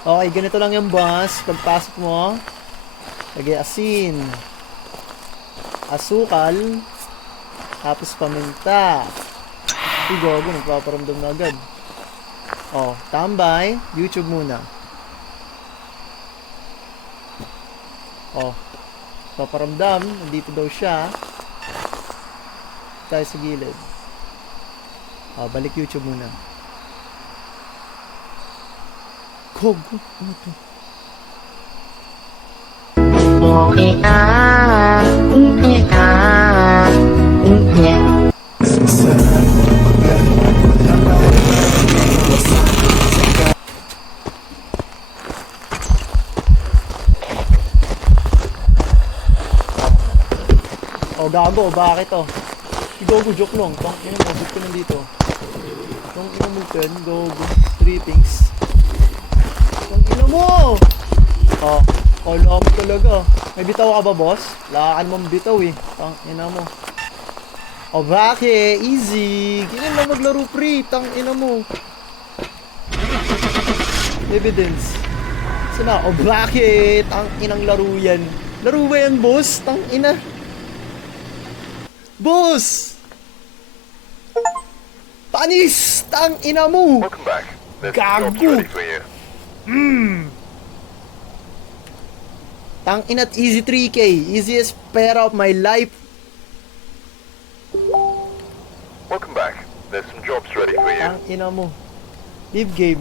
Okay, ganito lang yung boss. Pagpasok mo, lagay asin, asukal, tapos paminta. Uy, gago, nagpaparamdam na agad. Oh, tambay, YouTube muna. Oh, paparamdam, nandito daw siya. Tayo sa gilid. Oh, balik YouTube muna. Go, go, ano to? Oh, gago, bakit to? Si Gogo, joke lang. Tang ina mo, ba't ka nandito? Tang ina mo, Ken, Gogo. Three things. Oh, kala mo talaga. May bitaw ka ba, boss? Lakan mong bitaw eh. Tang ina mo. Oh, bakit? Easy. Ganyan lang maglaro pre. Tang ina mo. Evidence. Sana, oh, bakit? Tang inang laro yan. Laro ba yan, boss? Tang ina. Boss! Panis! Tang ina mo! Welcome back. There's Gago. some jobs ready for you. Tang ina't easy 3k. Easiest pera of my life. Welcome back. There's some jobs ready for you. Tang ina mo. Leave game.